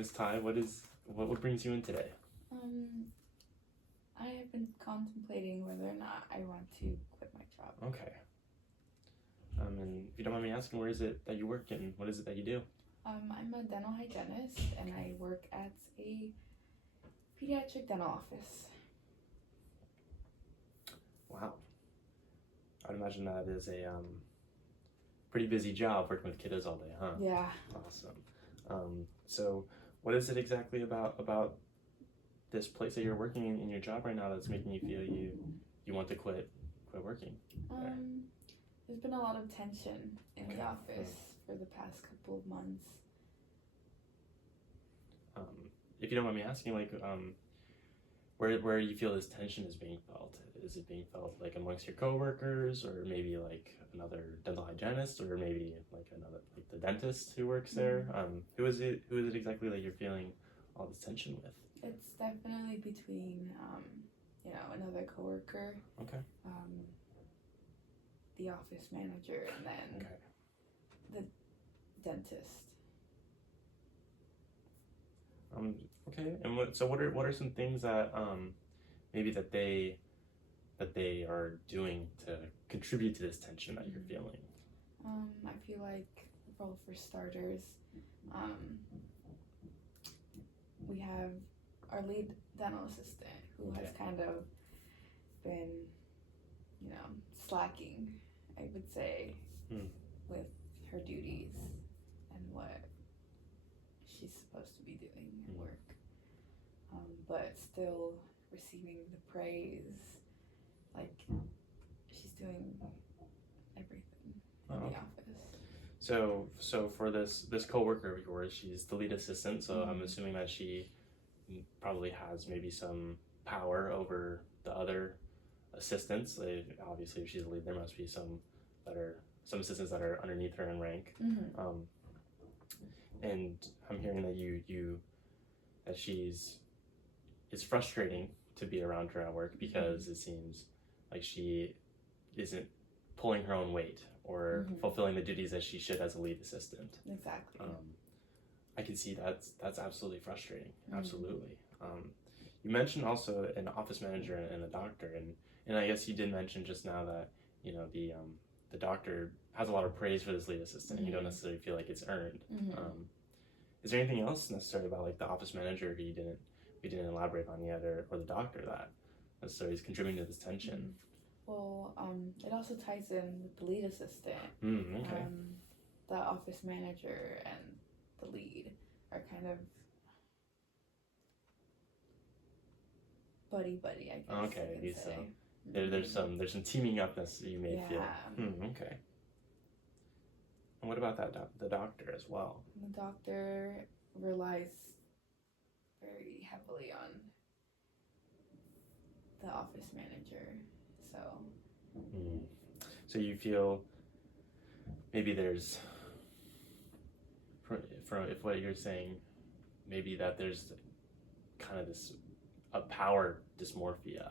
Ms. Tye, what brings you in today? I have been contemplating whether or not I want to quit my job. Okay. And if you don't mind me asking, where is it that you work and what is it that you do? I'm a dental hygienist and I work at a pediatric dental office. Wow. I'd imagine that is a pretty busy job working with kiddos all day, huh? Yeah. Awesome. So what is it exactly about this place that you're working in your job right now that's making you feel you want to quit working? There's been a lot of tension in the office for the past couple of months. If you don't mind me asking, where you feel this tension is being felt? Is it being felt like amongst your coworkers, or maybe like another dental hygienist, or maybe like the dentist who works there? Who is it exactly that you're feeling all this tension with? It's definitely between another coworker, the office manager, and then the dentist. Okay. And what are some things that maybe that they are doing to contribute to this tension that you're feeling? I feel like, well, for starters, we have our lead dental assistant who has kind of been, slacking, I would say, with her duties and what she's supposed to be doing at work, but still receiving the praise, like she's doing everything in the office. So for this coworker of yours, she's the lead assistant, so I'm assuming that she probably has maybe some power over the other assistants. Obviously, if she's a lead, there must be some assistants that are underneath her in rank. And I'm hearing that it's frustrating to be around her at work because it seems like she isn't pulling her own weight or fulfilling the duties that she should as a lead assistant. Exactly. I can see that's absolutely frustrating. Absolutely. You mentioned also an office manager and a doctor, and I guess you did mention just now that the doctor has a lot of praise for this lead assistant, and you don't necessarily feel like it's earned. Is there anything else necessarily about like the office manager who you didn't elaborate on yet, or the doctor that necessarily is contributing to this tension? Well, it also ties in with the lead assistant. The office manager and the lead are kind of buddy, I guess. Okay, so there's some teaming up that you may feel. Okay. And what about the doctor as well? The doctor relies very heavily on the office manager, so. So you feel maybe there's, if what you're saying, maybe that there's kind of a power dysmorphia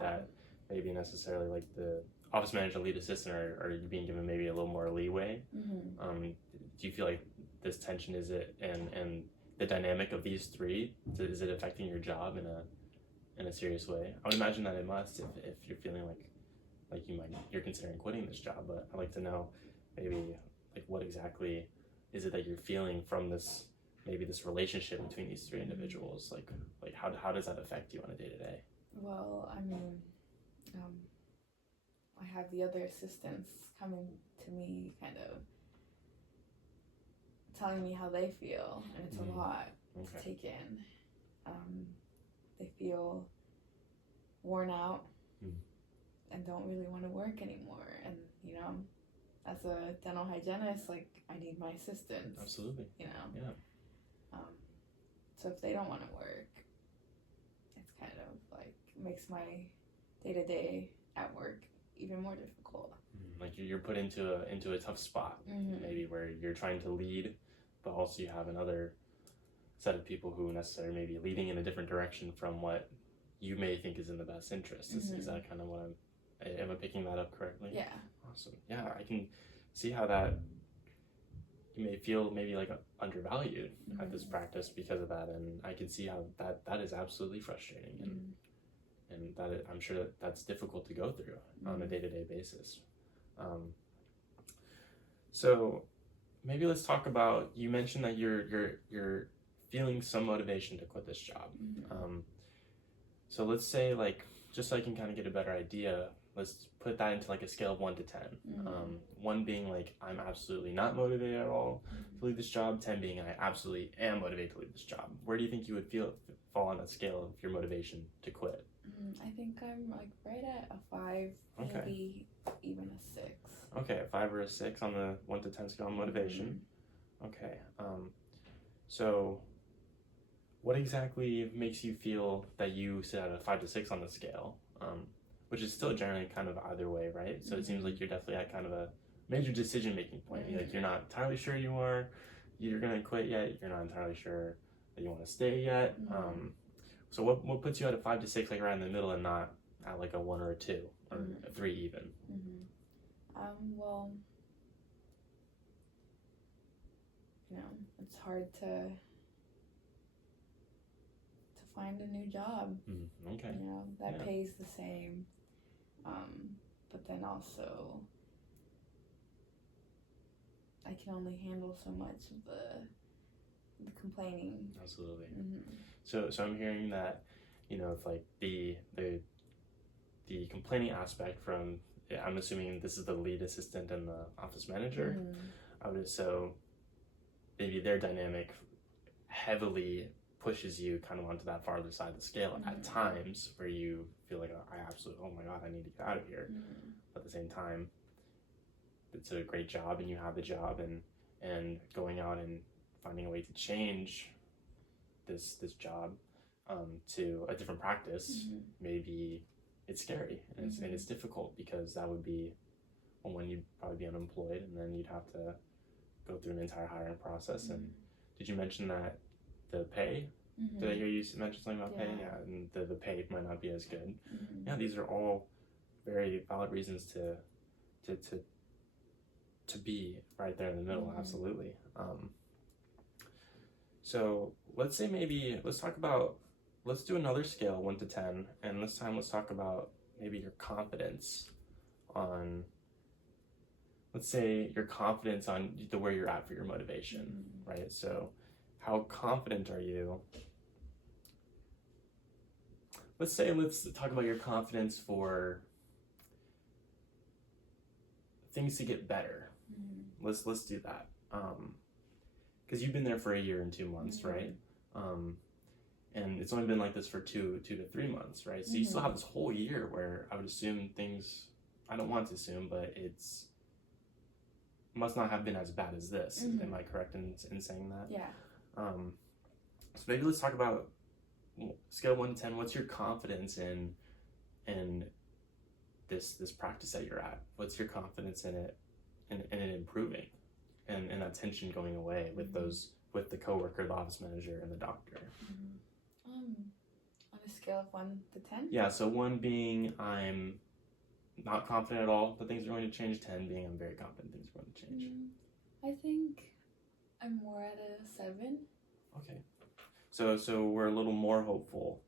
that maybe necessarily like the office manager, lead assistant are being given maybe a little more leeway. Do you feel like this tension and the dynamic of these three, is it affecting your job in a serious way? I would imagine that it must if you're feeling like you're considering quitting this job, but I'd like to know maybe like what exactly is it that you're feeling from this relationship between these three individuals? Like how does that affect you on a day-to-day? Well, I mean, I have the other assistants coming to me kind of telling me how they feel, and it's a lot to take in. They feel worn out and don't really want to work anymore, and as a dental hygienist, like, I need my assistants. Absolutely. So if they don't want to work, it's kind of like makes my day-to-day at work even more difficult. Like you're put into a tough spot, maybe where you're trying to lead, but also you have another set of people who necessarily may be leading in a different direction from what you may think is in the best interest. Is that kind of what am I picking that up correctly? Yeah. Awesome. Yeah, I can see how that you may feel maybe like undervalued at this practice because of that, and I can see how that is absolutely frustrating, and that I'm sure that's difficult to go through on a day-to-day basis. So maybe let's talk about, you mentioned that you're feeling some motivation to quit this job. So let's say, like, just so I can kind of get a better idea, let's put that into like a scale of 1 to 10. 1 being like, I'm absolutely not motivated at all to leave this job. 10 being, I absolutely am motivated to leave this job. Where do you think you would fall on that scale of your motivation to quit? I think I'm like right at a 5, maybe even a 6. Okay, a 5 or a 6 on the 1 to 10 scale of motivation. Okay. So what exactly makes you feel that you sit at a 5 to 6 on the scale? Which is still generally kind of either way, right? So it seems like you're definitely at kind of a major decision-making point. Like, you're not entirely sure you're gonna quit yet. You're not entirely sure that you want to stay yet. So what puts you at a 5 to 6, like right in the middle, and not at like a 1 or a 2 or a 3 even? Well, it's hard to find a new job. Okay. That pays the same. But then also, I can only handle so much of the complaining. Absolutely. So I'm hearing that, if like the complaining aspect from, I'm assuming this is the lead assistant and the office manager. So maybe their dynamic heavily pushes you kind of onto that farther side of the scale at times, where you feel like, oh my god, I need to get out of here. But at the same time, it's a great job and you have the job, and going out and finding a way to change this job to a different practice, maybe it's scary and it's difficult, because that would be when you'd probably be unemployed, and then you'd have to go through an entire hiring process. And did you mention that the pay? Did I hear you mention something about pay? Yeah, and the pay might not be as good. Yeah, these are all very valid reasons to be right there in the middle. Absolutely. So let's say let's do another scale, 1 to 10, and this time let's talk about maybe your confidence on, let's say your confidence on where you're at for your motivation, right? So how confident are you? Let's talk about your confidence for things to get better. Let's do that. Because you've been there for 1 year and 2 months, right? And it's only been like this for 2 to 3 months, right? So you still have this whole year where I would assume things, I don't want to assume, but it's must not have been as bad as this. Am I correct in saying that? Yeah. So maybe let's talk about scale of 1 to 10. What's your confidence in this practice that you're at? What's your confidence in it, and it improving, and that tension going away with the coworker, the office manager, and the doctor? On a scale of 1 to 10? Yeah. So 1 being I'm not confident at all that things are going to change. 10 being I'm very confident things are going to change. I think I'm more at a 7. Okay. So we're a little more hopeful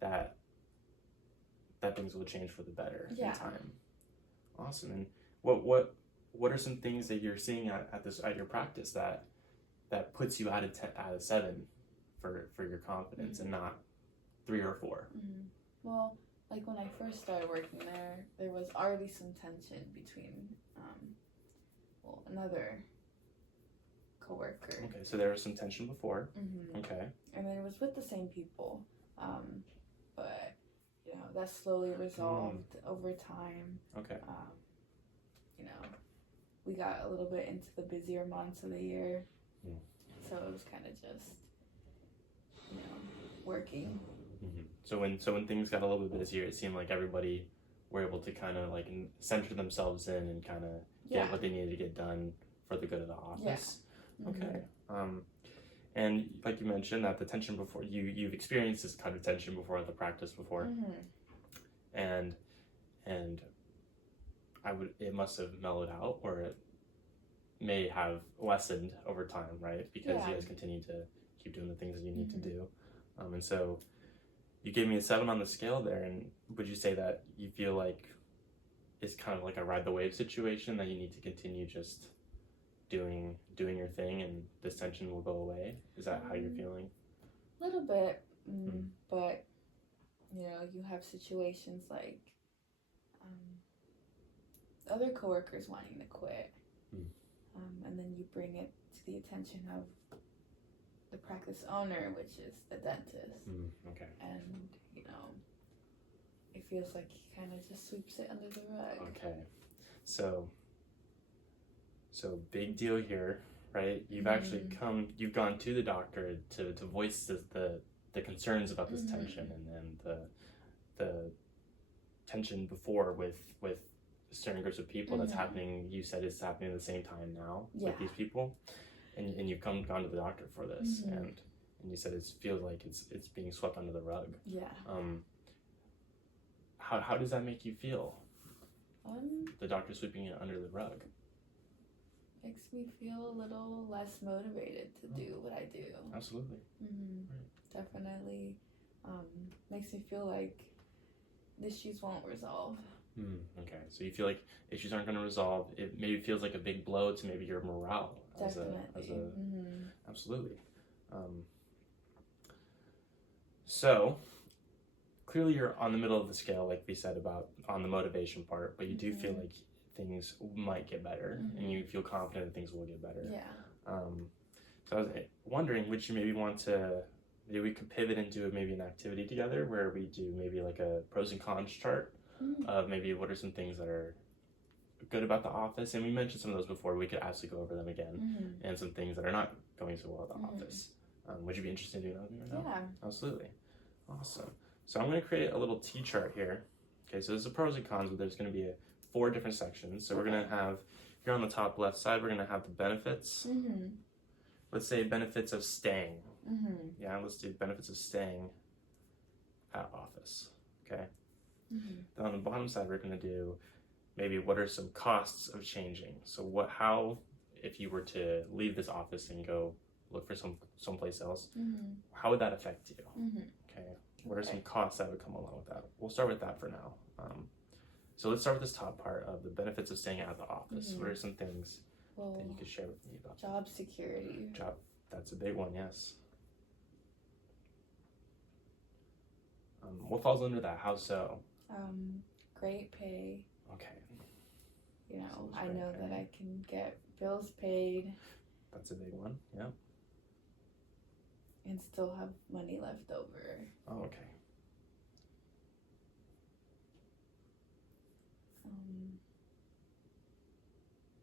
that things will change for the better in time. Awesome. And what are some things that you're seeing at your practice that puts you at a 7 for your confidence, and not 3 or 4? Well, like when I first started working there was already some tension between another coworker. Okay, so there was some tension before. Okay. And then it was with the same people, but that slowly resolved over time. Okay. We got a little bit into the busier months of the year, so it was kind of just working. So when things got a little bit busier, it seemed like everybody were able to kind of like center themselves in and kind of get what they needed to get done for the good of the office. Okay. And like you mentioned, that the tension before, you've experienced this kind of tension before at the practice before, and it must have mellowed out, or may have lessened over time, right? Because Yeah. you guys continue to keep doing the things that you need to do. And so you gave me a 7 on the scale there, and would you say that you feel like it's kind of like a ride the wave situation, that you need to continue just doing your thing and this tension will go away? Is that how you're feeling? A little bit, but you know, you have situations like other coworkers wanting to quit, and then you bring it to the attention of the practice owner, which is the dentist. Okay. And you know, it feels like he kind of just sweeps it under the rug. Okay, so big deal here, right? You've actually you've gone to the doctor to voice the concerns about this tension, and then the tension before with certain groups of people that's happening. You said it's happening at the same time now with these people, and you've gone to the doctor for this, and you said it feels like it's being swept under the rug. Yeah. How does that make you feel? The doctor sweeping it under the rug makes me feel a little less motivated to do what I do. Absolutely. Right. Definitely makes me feel like the issues won't resolve. Okay, so you feel like issues aren't going to resolve. It maybe feels like a big blow to maybe your morale. Definitely. Absolutely. So clearly you're on the middle of the scale, like we said about on the motivation part, but you do feel like things might get better, and you feel confident that things will get better. Yeah. So I was wondering, would you maybe want to, maybe we could pivot into maybe an activity together where we do maybe like a pros and cons chart of maybe what are some things that are good about the office, and we mentioned some of those before. We could absolutely go over them again, and some things that are not going so well at the office. Would you be interested in doing that with me right now? Yeah. Absolutely. Awesome. So I'm going to create a little T chart here. Okay, so there's the pros and cons, but there's going to be 4 different sections. So we're going to have, here on the top left side, we're going to have the benefits. Let's say benefits of staying. Yeah, let's do benefits of staying at office. Okay. Then on the bottom side, we're going to do maybe what are some costs of changing. So how, if you were to leave this office and go look for someplace else, how would that affect you? Okay. What are some costs that would come along with that? We'll start with that for now. So let's start with this top part of the benefits of staying at the office. What are some things that you could share with me about job security? That's a big one, yes. What falls under that? How so? Great pay. Okay. You know, I know that I can get bills paid. That's a big one, yeah. And still have money left over. Oh, okay.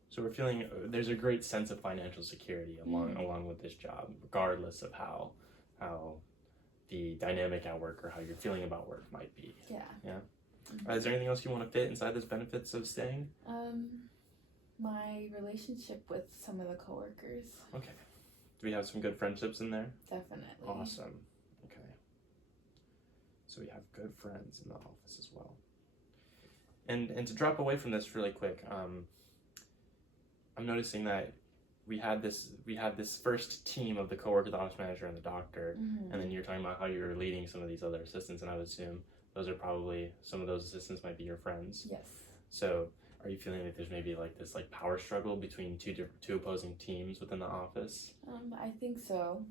So we're feeling there's a great sense of financial security along with this job, regardless of how the dynamic at work or how you're feeling about work might be. Yeah. Yeah. Is there anything else you want to fit inside those benefits of staying? My relationship with some of the coworkers. Okay. Do we have some good friendships in there? Definitely. Awesome. Okay. So we have good friends in the office as well. And to drop away from this really quick, I'm noticing that we had this first team of the coworker, the office manager, and the doctor, and then you're talking about how you're leading some of these other assistants, and I would assume those are probably, some of those assistants might be your friends. Yes. So are you feeling like there's maybe like this like power struggle between two opposing teams within the office? I think so.